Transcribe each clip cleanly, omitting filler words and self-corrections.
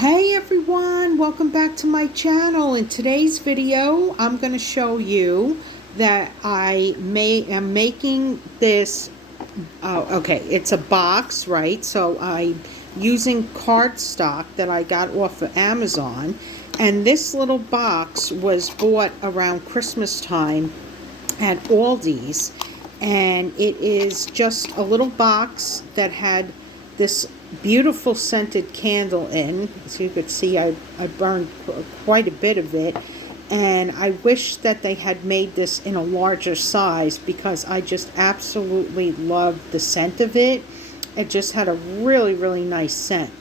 Hey everyone, welcome back to my channel. In today's video, I'm going to show you that am making this, okay, it's a box, right? So I'm using cardstock that I got off of Amazon. And this little box was bought around Christmas time at Aldi's. And it is just a little box that had this beautiful scented candle in. As you could see, I burned quite a bit of it, and I wish that they had made this in a larger size because I just absolutely loved the scent of it. It just had a really nice scent.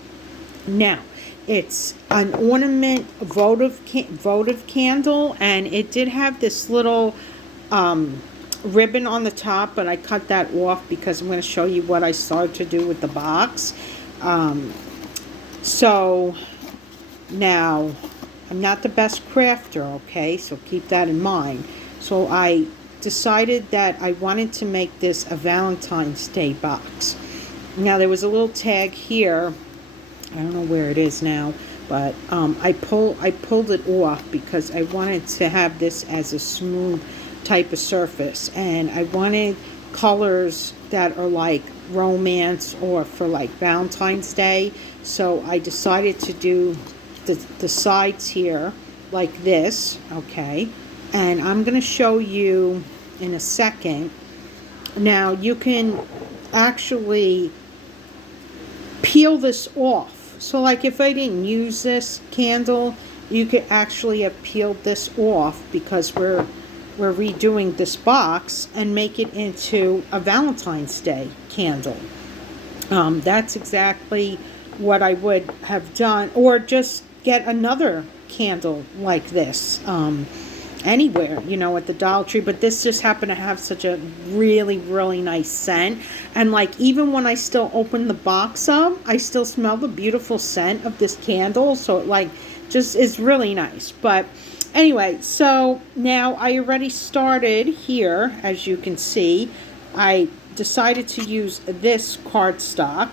Now, it's an ornament votive candle, and it did have this little ribbon on the top, but I cut that off because I'm going to show you what I started to do with the box. So now I'm not the best crafter, okay, so keep that in mind. So I decided that I wanted to make this a Valentine's Day box. Now there was a little tag here, I don't know where it is now, but I pulled it off because I wanted to have this as a smooth type of surface, and I wanted colors that are like romance or for like Valentine's Day. So I decided to do the sides here like this, okay, and I'm going to show you in a second. Now you can actually peel this off. So like if I didn't use this candle, you could actually have peeled this off because we're redoing this box and make it into a Valentine's Day candle. That's exactly what I would have done, or just get another candle like this anywhere, you know, at the Dollar Tree. But this just happened to have such a really nice scent, and like even when I still open the box up, I still smell the beautiful scent of this candle. So it like just is really nice. But anyway, so now I already started here. As you can see, I decided to use this cardstock,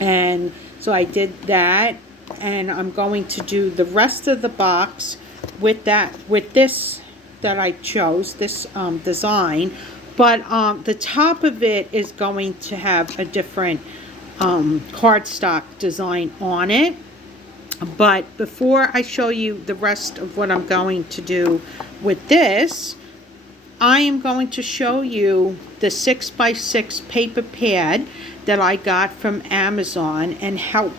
and so I did that, and I'm going to do the rest of the box with this that I chose, this design. But the top of it is going to have a different cardstock design on it. But before I show you the rest of what I'm going to do with this, I am going to show you the 6x6 paper pad that I got from Amazon, and how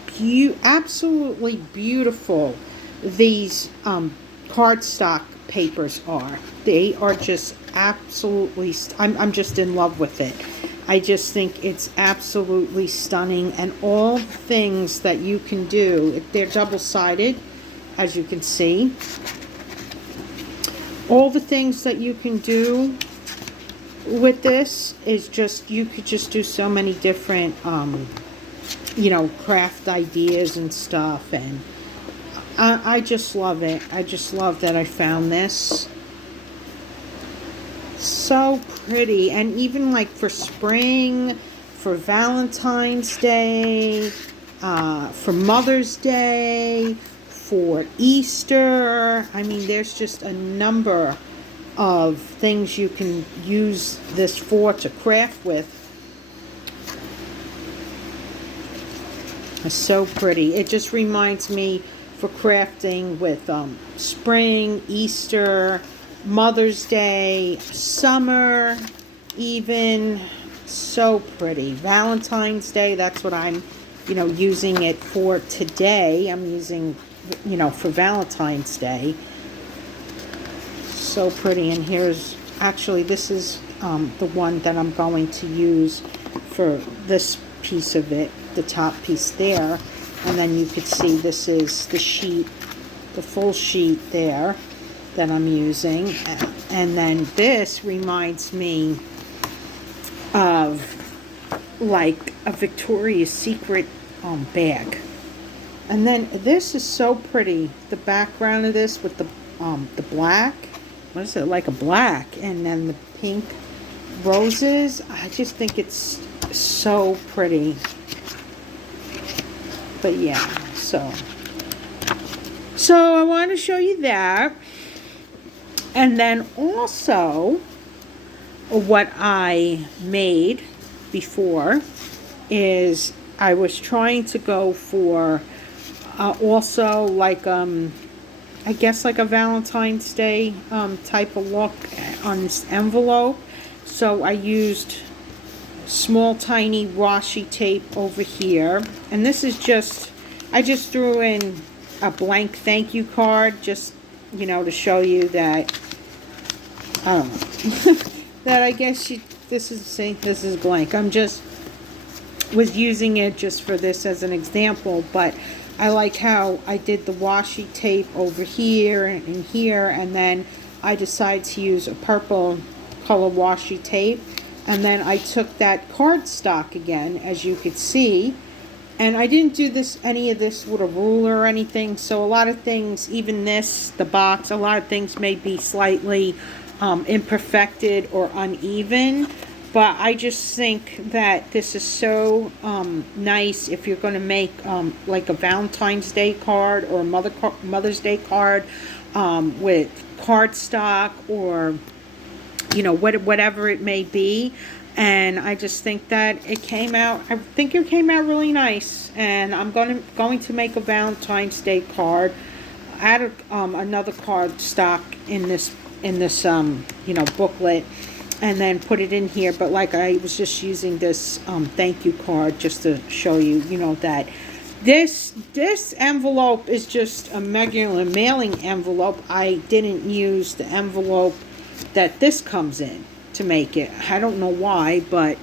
absolutely beautiful these cardstock papers are. They are just absolutely, I'm just in love with it. I just think it's absolutely stunning, and all the things that you can do, they're double-sided, as you can see. All the things that you can do with this is just, you could just do so many different, you know, craft ideas and stuff, and I just love it. I just love that I found this. So pretty. And even like for spring, for Valentine's Day, for Mother's Day, for Easter. I mean, there's just a number of things you can use this for to craft with. It's so pretty. It just reminds me for crafting with spring, Easter, Mother's Day, summer, even. So pretty. Valentine's Day, that's what I'm, you know, using it for today. I'm using, you know, for Valentine's Day. So pretty. And here's, actually, this is the one that I'm going to use for this piece of it, the top piece there. And then you could see this is the sheet, the full sheet there that I'm using. And then this reminds me of like a Victoria's Secret bag. And then this is so pretty. The background of this with the black, what is it, like a black, and then the pink roses. I just think it's so pretty. But yeah, so So I want to show you that. And then also what I made before is I was trying to go for also like I guess like a Valentine's Day type of look on this envelope. So I used small tiny washi tape over here, and this is just, I just threw in a blank thank you card, just, you know, to show you that, I don't know, that I guess this is blank. I'm just was using it just for this as an example, but I like how I did the washi tape over here and here, and then I decided to use a purple color washi tape, and then I took that cardstock again, as you could see, and I didn't do any of this with a ruler or anything, so a lot of things, even this, the box, a lot of things may be slightly imperfected or uneven, but I just think that this is so nice if you're going to make like a Valentine's Day card or a Mother's Day card with cardstock, or you know, whatever it may be. And I just think that it came out, I think it came out really nice. And I'm going to make a Valentine's Day card, add another cardstock in this you know, booklet, and then put it in here. But like, I was just using this thank you card just to show you, you know, that this envelope is just a regular mailing envelope. I didn't use the envelope that this comes in to make it. I don't know why, but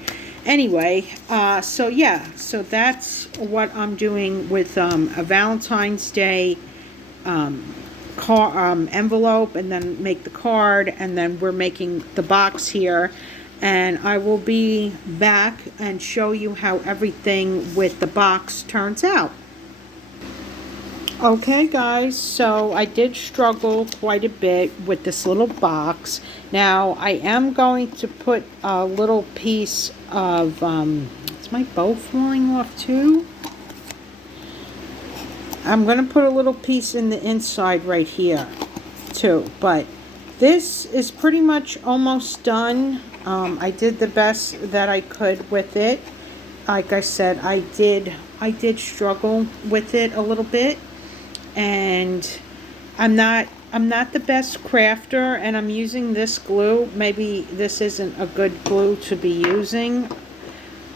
anyway, so yeah, so that's what I'm doing with a Valentine's Day envelope, and then make the card, and then we're making the box here, and I will be back and show you how everything with the box turns out. Okay guys, so I did struggle quite a bit with this little box. Now I am going to put a little piece of is my bow falling off too? I'm going to put a little piece in the inside right here too, but this is pretty much almost done. I did the best that I could with it. Like I said, I did struggle with it a little bit, and I'm not the best crafter, and I'm using this glue. Maybe this isn't a good glue to be using,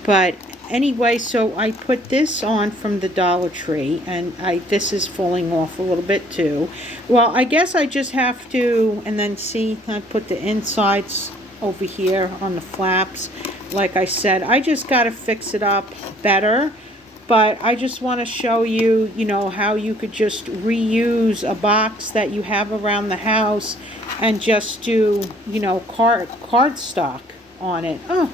but anyway, so I put this on from the Dollar Tree, and this is falling off a little bit too. Well, I guess I just have to, and then see, I put the insides over here on the flaps. Like I said, I just got to fix it up better. But I just want to show you, you know, how you could just reuse a box that you have around the house and just do, you know, cardstock on it. Oh,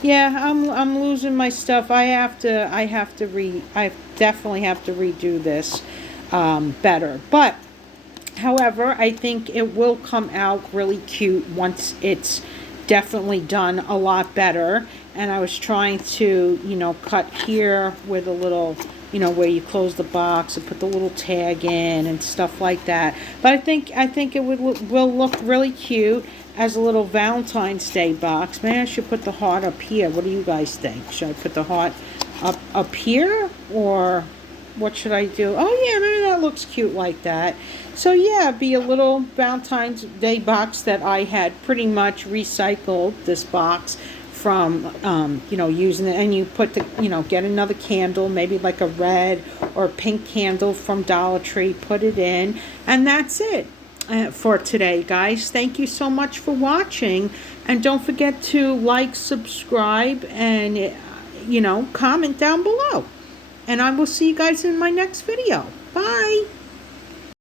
yeah, I'm losing my stuff. I definitely have to redo this better. But however, I think it will come out really cute once it's definitely done a lot better. And I was trying to, you know, cut here with a little, you know, where you close the box and put the little tag in and stuff like that. But I think it will look really cute as a little Valentine's Day box. Maybe I should put the heart up here. What do you guys think? Should I put the heart up here, or what should I do? Oh yeah, maybe that looks cute like that. So yeah, be a little Valentine's Day box that I had pretty much recycled this box from, you know, using it. And you put the, you know, get another candle, maybe like a red or pink candle from Dollar Tree, put it in, and that's it for today, guys. Thank you so much for watching, and don't forget to like, subscribe, and you know, comment down below, and I will see you guys in my next video. Bye.